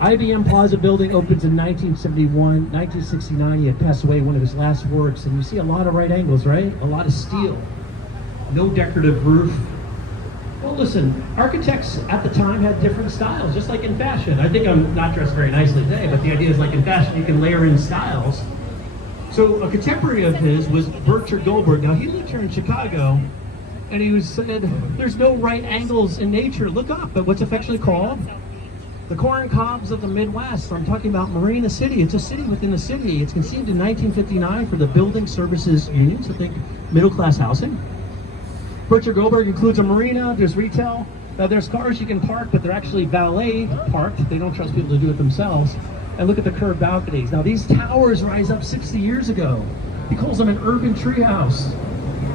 IBM Plaza building opens in 1971. 1969, he had passed away, one of his last works. And you see a lot of right angles, right? A lot of steel. No decorative roof. Well, listen, architects at the time had different styles, just like in fashion. I think I'm not dressed very nicely today, but the idea is like in fashion, you can layer in styles. So a contemporary of his was Bertram Goldberg. Now, he lived here in Chicago, and he said, there's no right angles in nature. Look up at what's affectionately called the corn cobs of the Midwest. I'm talking about Marina City. It's a city within a city. It's conceived in 1959 for the Building Services Union, so think middle-class housing. Bertram Goldberg includes a marina, there's retail. Now there's cars you can park, but they're actually valet parked. They don't trust people to do it themselves. And look at the curved balconies. Now these towers rise up 60 years ago. He calls them an urban treehouse.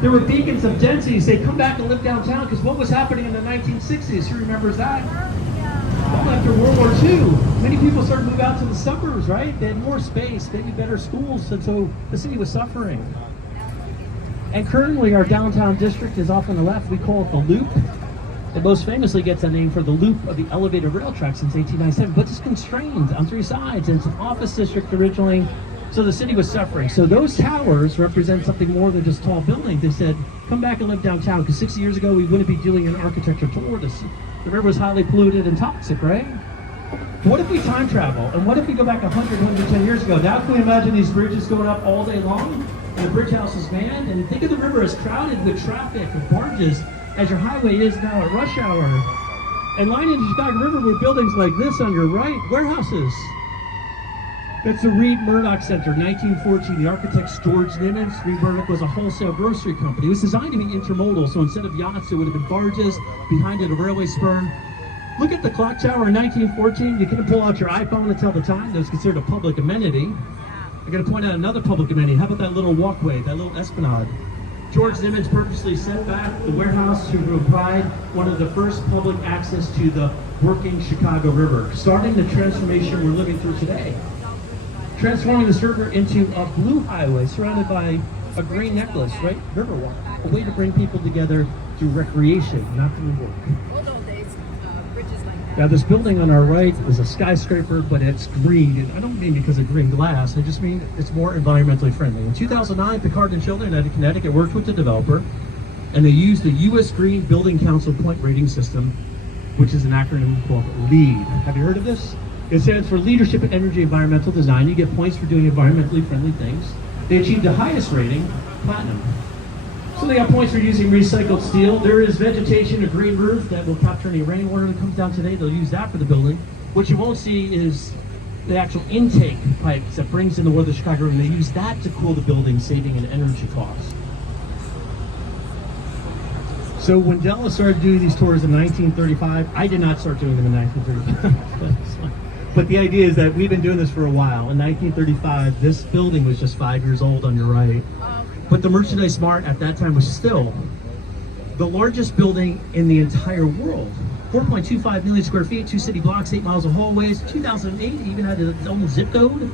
There were beacons of density. Say, come back and live downtown, because what was happening in the 1960s? Who remembers that? Well, after World War II, many people started to move out to the suburbs, right? They had more space, maybe better schools, and so the city was suffering. And currently our downtown district is off on the left. We call it the Loop. It most famously gets a name for the loop of the elevated rail track since 1897, but it's constrained on three sides, and it's an office district originally, so the city was suffering. So those towers represent something more than just tall buildings. They said, come back and live downtown, because 60 years ago we wouldn't be doing an architecture tour. The river was highly polluted and toxic, right? What if we time travel, and what if we go back 100, 110 years ago? Now can we imagine these bridges going up all day long? And the bridge house is manned, and think of the river as crowded with traffic, with barges, as your highway is now at rush hour. And lining the Chicago River were buildings like this on your right, warehouses. That's the Reed Murdoch Center, 1914. The architect George Nimitz. Reed Murdoch was a wholesale grocery company. It was designed to be intermodal, so instead of yachts, it would have been barges, behind it a railway spur. Look at the clock tower in 1914. You couldn't pull out your iPhone and tell the time. That was considered a public amenity. I got to point out another public amenity. How about that little walkway, that little esplanade? George Nimitz purposely set back the warehouse to provide one of the first public access to the working Chicago River, starting the transformation we're living through today. Transforming this river into a blue highway surrounded by a green necklace, right? Riverwalk, a way to bring people together through recreation, not through work. Now this building on our right is a skyscraper, but it's green, and I don't mean because of green glass, I just mean it's more environmentally friendly. In 2009, Picard and Children at Connecticut worked with the developer, and they used the U.S. Green Building Council Point Rating System, which is an acronym called LEED. Have you heard of this? It stands for Leadership in Energy Environmental Design. You get points for doing environmentally friendly things. They achieved the highest rating, Platinum. So they got points for using recycled steel. There is vegetation, a green roof that will capture any rainwater that comes down today. They'll use that for the building. What you won't see is the actual intake pipes that brings in the water of the Chicago River, and they use that to cool the building, saving in energy costs. So when Della started doing these tours in 1935, I did not start doing them in 1935. But the idea is that we've been doing this for a while. In 1935, this building was just 5 years old on your right. But the Merchandise Mart at that time was still the largest building in the entire world. 4.25 million square feet, 2 city blocks, 8 miles of hallways. 2008, it even had its own zip code.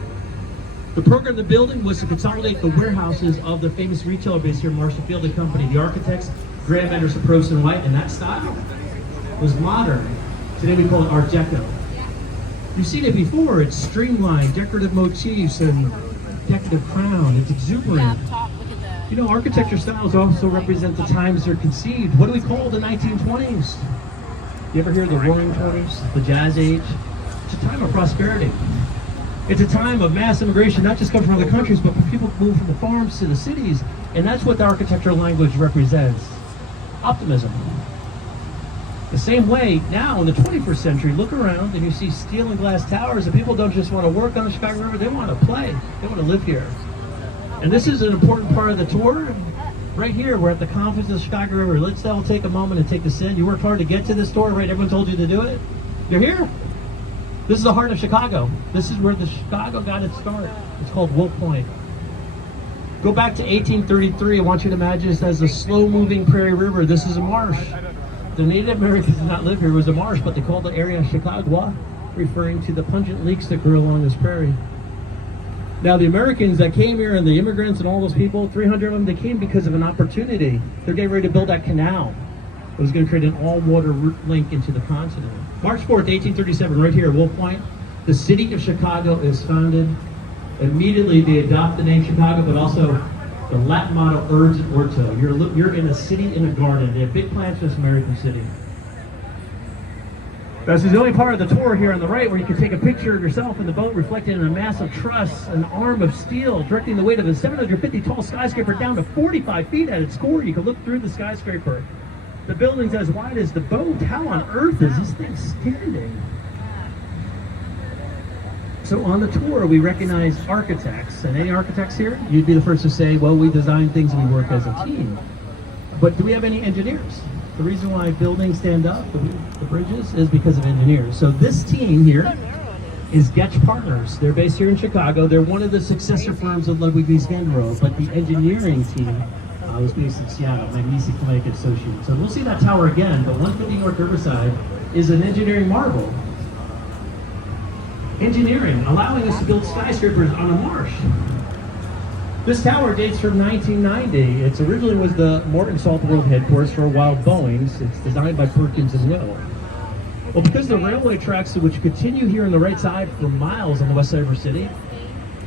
The program of the building was to consolidate the warehouses of the famous retailer base here, Marshall Field and Company. The architects, Graham Anderson, Probst and White, and that style was modern. Today we call it Art Deco. You've seen it before. It's streamlined, decorative motifs, and decorative crown. It's exuberant. You know, architecture styles also represent the times they're conceived. What do we call the 1920s? You ever hear the Roaring 20s, the Jazz Age? It's a time of prosperity. It's a time of mass immigration, not just come from other countries, but people move from the farms to the cities, and that's what the architectural language represents. Optimism. The same way, now in the 21st century, look around and you see steel and glass towers, and people don't just want to work on the Chicago River, they want to play, they want to live here. And this is an important part of the tour. Right here, we're at the confluence of the Chicago River. Let's all take a moment and take this in. You worked hard to get to this tour, right? Everyone told you to do it. You're here. This is the heart of Chicago. This is where the Chicago got its start. It's called Wolf Point. Go back to 1833. I want you to imagine this as a slow-moving prairie river. This is a marsh. The Native Americans did not live here. It was a marsh, but they called the area Chicago, referring to the pungent leeks that grew along this prairie. Now, the Americans that came here and the immigrants and all those people, 300 of them, they came because of an opportunity. They're getting ready to build that canal. It was going to create an all-water route link into the continent. March 4th, 1837, right here at Wolf Point, The city of Chicago is founded. Immediately they adopt the name Chicago, but also the Latin motto, Urge et Orto. You're in a city in a garden. They have big plans for this American city. This is the only part of the tour here on the right where you can take a picture of yourself in the boat reflected in a massive truss, an arm of steel directing the weight of a 750 tall skyscraper down to 45 feet at its core. You can look through the skyscraper. The building's as wide as the boat. How on earth is this thing standing? So on the tour, we recognize architects, and any architects here, you'd be the first to say, well, we design things and we work as a team. But do we have any engineers? The reason why buildings stand up, the bridges, is because of engineers. So this team here is Getch Partners. They're based here in Chicago. They're one of the successor firms of Ludwig Mies van der Rohe, but the engineering team was based in Seattle, Magnesic Flake Associates. So we'll see that tower again, but 150 North Riverside is an engineering marvel. Engineering, allowing us to build skyscrapers on a marsh. This tower dates from 1990. It originally was the Morton Salt World headquarters for Wild Boeings. It's designed by Perkins and Will. Well, because the railway tracks, which continue here on the right side for miles on the west side of our city,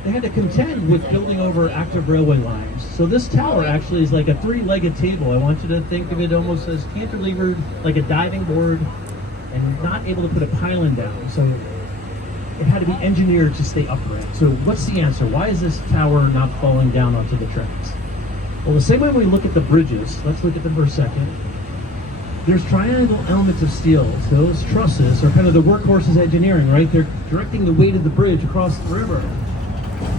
they had to contend with building over active railway lines. So this tower actually is like a three-legged table. I want you to think of it almost as cantilevered, like a diving board, and not able to put a pylon down. So it had to be engineered to stay upright. So what's the answer? Why is this tower not falling down onto the tracks? Well, the same way we look at the bridges, let's look at them for a second. There's triangle elements of steel. So those trusses are kind of the workhorses engineering, right? They're directing the weight of the bridge across the river.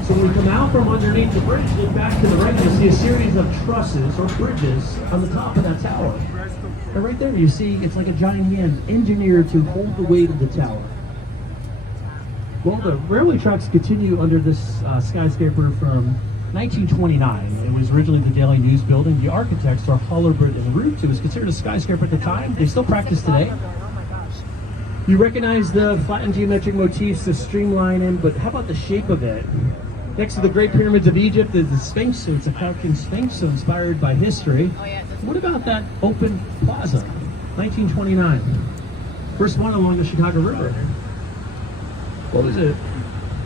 So when we come out from underneath the bridge, look back to the right, you'll see a series of trusses or bridges on the top of that tower. And right there, you see it's like a giant hand engineered to hold the weight of the tower. Well, the railway tracks continue under this skyscraper from 1929. It was originally the Daily News building. The architects are Hollerbrand and Root. It was considered a skyscraper at the time. They still practice today. You recognize the flattened geometric motifs, the streamlining, but how about the shape of it? Next to the Great Pyramids of Egypt is the Sphinx, so it's a crouching Sphinx, so inspired by history. What about that open plaza, 1929? First one along the Chicago River. What was it?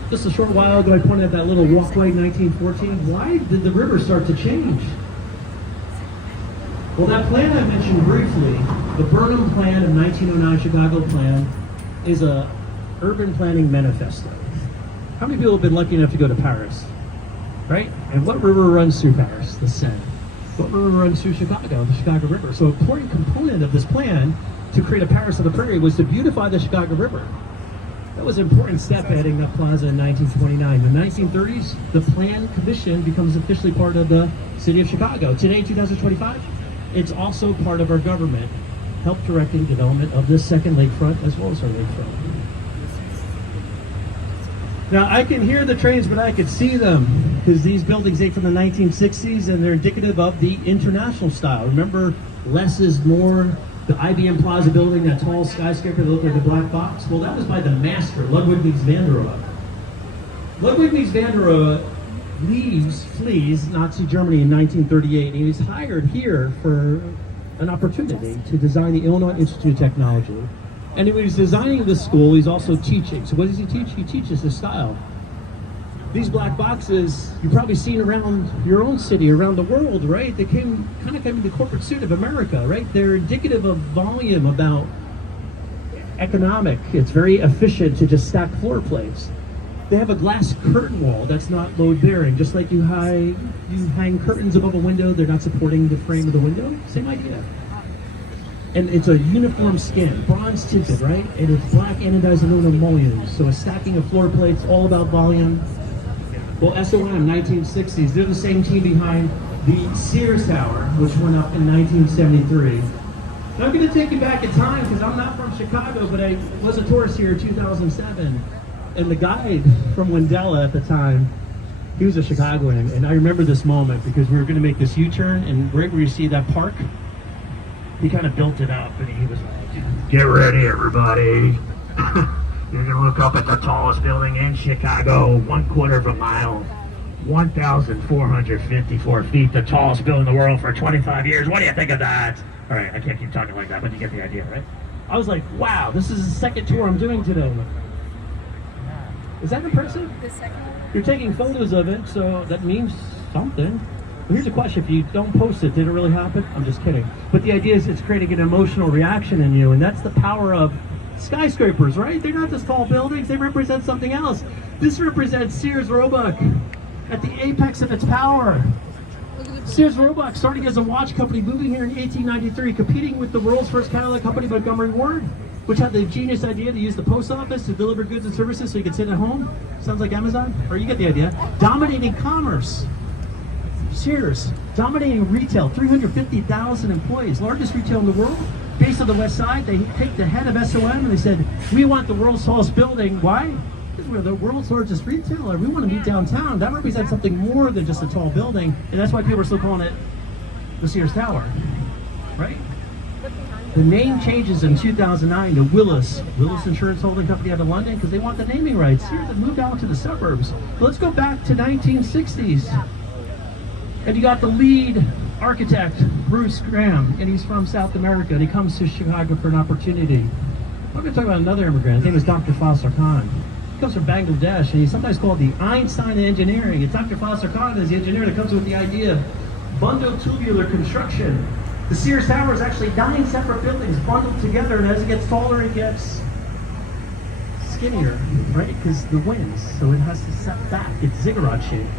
Just a short while ago, I pointed at that little walkway, 1914. Why did the river start to change? Well, that plan I mentioned briefly, the Burnham Plan of 1909 Chicago Plan, is a urban planning manifesto. How many people have been lucky enough to go to Paris? Right? And what river runs through Paris? The Seine. What river runs through Chicago? The Chicago River. So an important component of this plan to create a Paris on the Prairie was to beautify the Chicago River. That was an important step adding that plaza in 1929. In the 1930s, the Plan Commission becomes officially part of the city of Chicago. Today, 2025, it's also part of our government, help directing development of this second lakefront as well as our lakefront. Now, I can hear the trains, but I could see them because these buildings date from the 1960s and they're indicative of the international style. Remember, less is more. The IBM Plaza building, that tall skyscraper that looked like a black box, well, that was by the master, Ludwig Mies van der Rohe. Ludwig Mies van der Rohe flees Nazi Germany in 1938, and he was hired here for an opportunity to design the Illinois Institute of Technology. And when he's designing this school, he's also teaching. So what does he teach? He teaches this style. These black boxes, you've probably seen around your own city, around the world, right? They kind of came in the corporate suit of America, right? They're indicative of volume, about economic. It's very efficient to just stack floor plates. They have a glass curtain wall that's not load bearing, just like you hang curtains above a window, they're not supporting the frame of the window. Same idea. And it's a uniform skin, bronze tinted, right? And it's black anodized aluminum mullions. So a stacking of floor plates, all about volume. Well, SOM, 1960s, they're the same team behind the Sears Tower, which went up in 1973. Now, I'm going to take you back in time because I'm not from Chicago, but I was a tourist here in 2007. And the guide from Wendella at the time, he was a Chicagoan. And I remember this moment because we were going to make this U-turn, and right where you see that park, he kind of built it up, and he was like, "Get ready, everybody." You're going to look up at the tallest building in Chicago, 1/4 of a mile, 1,454 feet, the tallest building in the world for 25 years. What do you think of that? All right, I can't keep talking like that, but you get the idea, right? I was like, wow, this is the second tour I'm doing today. Is that impressive? The second one? You're taking photos of it, so that means something. Well, here's a question: if you don't post it, did it really happen? I'm just kidding. But the idea is it's creating an emotional reaction in you, and that's the power of skyscrapers, right? They're not just tall buildings; they represent something else. This represents Sears Roebuck at the apex of its power. Sears Roebuck, starting as a watch company, moving here in 1893, competing with the world's first Cadillac company, Montgomery Ward, which had the genius idea to use the post office to deliver goods and services so you could sit at home. Sounds like Amazon? Or you get the idea. Dominating commerce. Sears, dominating retail, 350,000 employees, largest retail in the world. Based on the West Side, they take the head of SOM and they said, we want the world's tallest building. Why? Because we're the world's largest retailer. We want to be downtown. That represents something more than just a tall building. And that's why people are still calling it the Sears Tower, right? The name changes in 2009 to Willis Insurance Holding Company out of London because they want the naming rights. Sears have moved out to the suburbs. Let's go back to 1960s. And you got the lead architect, Bruce Graham, and he's from South America, and he comes to Chicago for an opportunity. I'm going to talk about another immigrant. His name is Dr. Foster Khan. He comes from Bangladesh, and he's sometimes called the Einstein of engineering. And Dr. Foster Khan is the engineer that comes with the idea of bundled tubular construction. The Sears Tower is actually 9 separate buildings bundled together, and as it gets taller, it gets skinnier, right? Because the winds, so it has to set back. It's ziggurat shaped.